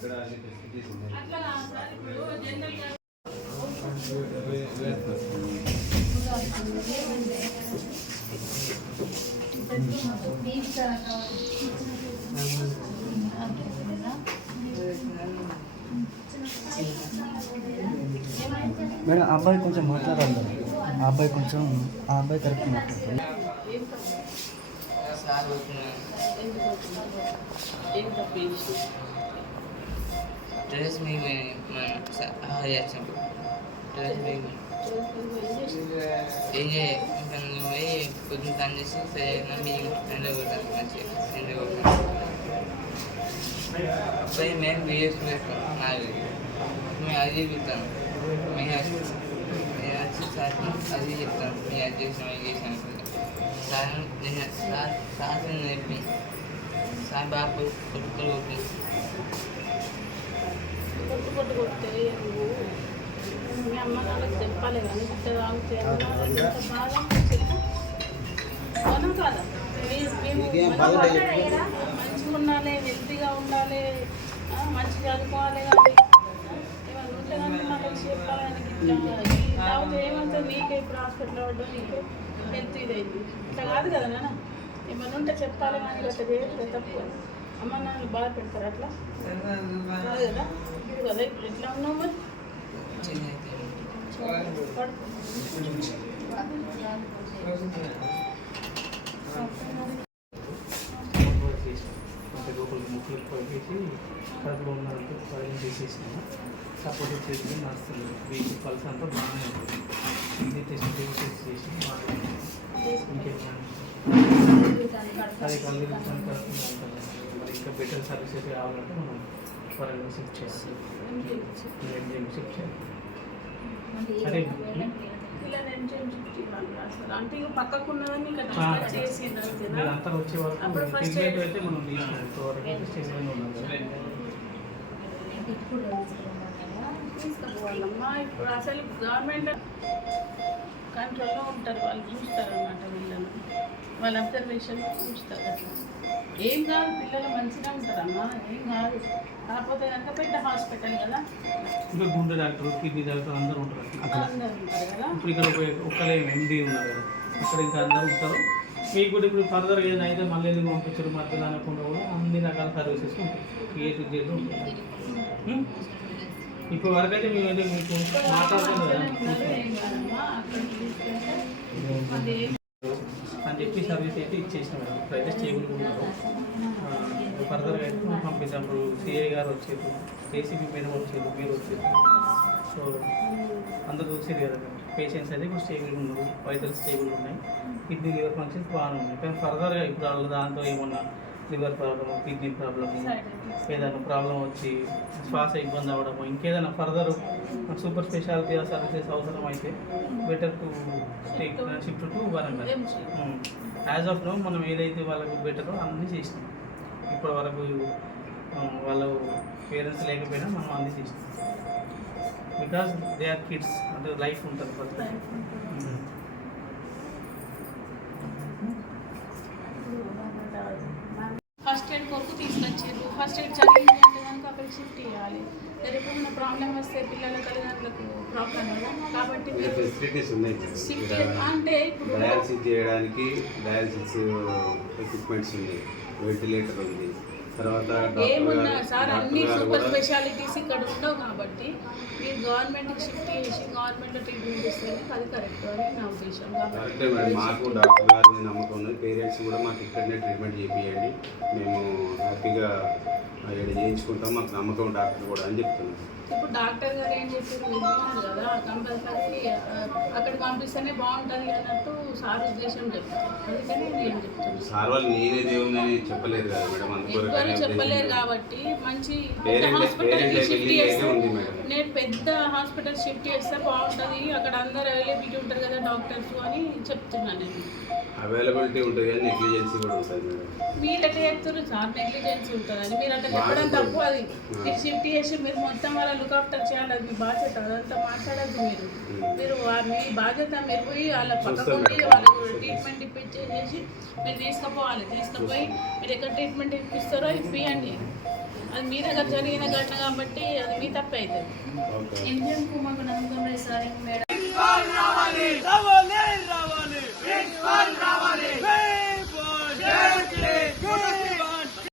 ఇక్కడ అన్ని మేడం అబ్బాయి కొంచెం మాట్లాడాలి ఆ అబ్బాయి కొంచెం ఆ అబ్బాయి తరపు మాట్లాడుతుంది. ఏం తప్పించు తరపున మాట్లాడాలి సార్ అవుతున్నాను డ్రెస్ మేము మనం చేస్తాం డ్రెస్ మేము ఏం చేయ ఇంకా నువ్వు పోయి పొద్దున్న పని చేసి సరే మేము ఎండ కొట్టాను మంచిగా ఎండ కొట్టాను పోయి మేము బిఎస్ పెడతాం నాకు మేము అది చెప్తాను మేము వచ్చి మేము వచ్చి సార్ అది చెప్తాను మేము అది చేసాం ఇది చేసాం సార్ నేను సార్ సార్ చెప్పి సార్ బాగా కొట్టుకొని కొట్టి కొట్టు కొట్టు కొడితే నువ్వు మీ అమ్మ నాన్నకి చెప్పాలి కానీ ఇంత తాగితే అమ్మ నాన్నకి ఎంత బాధ చెప్పు అవునా కాదా ప్లీజ్ మేము మంచిగా ఉండాలి హెల్తీగా ఉండాలి మంచిగా చదువుకోవాలి కానీ ఏమన్నా ఉంటే కానీ మళ్ళీ చెప్పాలి కానీ ఇట్లా ఈ తాగితే ఏమంటే నీకే ఇప్పుడు హాస్పిటల్ పడ్డా నీకు హెల్త్ ఇది ఇదైంది ఇట్లా కాదు కదా నాన్న ఏమైనా ఉంటే చెప్పాలి కానీ ఇట్లా చేయట్లేదు తప్పు. అమ్మ నాన్న బాధ పెడతారు అట్లా? కదా ఇప్పుడు ఎట్లా ఉన్నావు మరి? చిన్న పడిపేసి కడుపులో ఉన్నదంతా పైన తీసేసినాము సపోర్ట్ చేసి నడుస్తుంది వీటి పల్స్ అంతా బాగానే ఉంటుంది టెస్ట్ టెస్ట్ చేసి ఇంకేమైనా అది ఉంటుంది మరి ఇంకా బెటర్ సర్వీసెస్ కావాలంటే మనం త్వరగా షిఫ్ట్ చేయాలి. షిఫ్ట్ చేయాలి. అదే అంటే ఇక పక్కకు ఉన్నదని ఇంకా ఆ. ట్రాన్స్ఫర్ చేసిండు అంతేనా మీరంతా వచ్చే వరకు అయితే మనం తీసుకోవాలమ్మా ఇప్పుడు అసలు గవర్నమెంట్ కంట్రోల్లో ఉంటారు వాళ్ళు చూస్తారు అన్నమాట వీళ్ళని. వాళ్ళ అబ్జర్వేషన్ చూస్తారు అట్లా ఏం కాదు పిల్లలు మంచిగా ఉంటారమ్మా ఏం కాదు. కాకపోతే కనుక పెద్ద హాస్పిటల్ కదా. ఇంకా గుండె డాక్టర్ కిడ్నీ డాక్టర్ అందరూ ఉంటారు అక్కడ. అందరు ఉంటారు కదా. ఇప్పుడు ఇక్కడ ఒక్కరే ఎండి ఉన్నారు. కదా అక్కడ ఇంకా అందరూ ఉంటారు. మీకు కూడా ఇప్పుడు ఫర్దర్ ఏదైనా అయితే మళ్ళీ ఎందుకు పంపించారు? మధ్యలో అనకుండా కూడా అన్ని రకాల సర్వీసెస్ ఉంటాయి. ఏ టు జెడ్ ఉంటాయి? ఇప్పుడు వరకు అయితే మేము అయితే మీకు మాట్లాడుతున్నాం కదా. అని చెప్పి సర్వీస్ అయితే ఇచ్చేసిన మేడం. ఇప్పుడైతే స్టేబుల్ ఉన్నారు ఫర్దర్గా అయితే మనం పంపిస్తాం ఇప్పుడు సిఐ గారు వచ్చారు. ఏసీబీ మేడం వచ్చారు. మీరు వచ్చారు. సో అందరూ చూసారు కదా పేషెంట్స్ అయితే ఇప్పుడు స్టేబుల్ ఉన్నారు వైద్యులు స్టేబుల్ ఉన్నాయి కిడ్నీ లివర్ ఫంక్షన్స్ బాగానే ఉన్నాయి. కానీ ఫర్దర్గా ఇప్పుడు వాళ్ళ దాంతో ఏమన్నా లివర్ ప్రాబ్లము కిడ్నీ ప్రాబ్లము ఏదైనా ప్రాబ్లం వచ్చి శ్వాస ఇబ్బంది అవ్వడము ఇంకేదైనా ఫర్దర్ సూపర్ స్పెషాలిటీ సర్వీసెస్ అవసరం అయితే better to take shift to Warangal? As of no మనం ఏదైతే వాళ్ళకు బెటరో అన్నీ చేసినాం. ఇప్పటి వరకు ఆ, వాళ్ళ పేరెంట్స్ లేకపోయినా మనం అన్నీ చేసినాం. బికాస్ దే ఆర్ కిడ్స్ అంటే లైఫ్ ఉంటుంది ఫస్ట్ ఫస్ట్ ఎయిడ్ కొరకు తీసుకొచ్చారు. ఫస్ట్ ఎయిడ్ చదివింది అంటే కనుక అక్కడికి షిఫ్ట్ చేయాలి. రేపు ప్రాబ్లం వస్తే పిల్లల తల్లిదండ్రులకు ప్రాబ్లం కదా? కాబట్టి ఫెసిలిటీస్ ఉన్నాయి షిఫ్ట్ అంటే ఇప్పుడు డయాలసిస్ చేయడానికి డయాలసిస్ ఎక్విప్మెంట్స్ ఉన్నాయి. వెంటిలేటర్ ఉంది. తర్వాత ఏమున్నా సార్ అన్ని సూపర్ స్పెషాలిటీస్ ఇక్కడ ఉండవు కాబట్టి మీరు గవర్నమెంట్కి షిఫ్ట్ చేసి గవర్నమెంట్లో ట్రీట్మెంట్ ఇస్తేనే అది కరెక్ట్ అని నా ఉద్దేశం కరెక్టే మేడం. మాకు డాక్టర్ గారి మీద నమ్మకం పేరెంట్స్ కూడా మాకు ఇక్కడనే ట్రీట్మెంట్ చేపియండి. మేము హ్యాపీగా ఇక్కడ చేయించుకుంటాం మాకు నమ్మకం డాక్టర్ కూడా అని చెప్తున్నాం ఇప్పుడు డాక్టర్ గారు ఏం చెప్పారు? కదా కంపల్సరీ అక్కడికి పంపిస్తేనే బాగుంటుంది అన్నట్టు సార్ ఉద్దేశం చెప్తారు అందుకని నేను చెప్తున్నాను సార్ వాళ్ళు నేనే దేవుని చెప్పలేరు కదా మేడం అందుకోరకనే చెప్పలేరు. కాబట్టి మంచి మేడం. నేను పెద్ద హాస్పిటల్ షిఫ్ట్ చేస్తే బాగుంటుంది అక్కడ అందరు అవైలబిలిటీ ఉంటారు కదా డాక్టర్స్ అని చెప్తున్నాను నేను. అవైలబిలిటీ ఉంటుంది కానీ నెగ్లిజెన్సీ కూడా ఉంటుంది మేడం. మీరు ఎట్లా చెప్తారు సార్ నెగ్లిజెన్స్ ఉంటుందని. మీరు అట్లా చెప్పడం తప్పు అది. మీరు షిఫ్ట్ చేసి మీరు మొత్తం వాళ్ళ లుక్ ఆఫ్టర్ చేయాలి అది మీ బాధ్యత. అదంతా మాట్లాడద్దు మీరు. మీరు మీ బాధ్యత మీరు పోయి వాళ్ళ పక్కకు ఉండి వాళ్ళకు ట్రీట్మెంట్ ఇప్పించేసి మీరు తీసుకుపోవాలి. తీసుకుపోయి మీరు ఎక్కడ ట్రీట్మెంట్ ఇప్పిస్తారో ఇప్పియండి. అది మీ దగ్గర జరిగిన ఘటన కాబట్టి అది మీ తప్పే అవుతుంది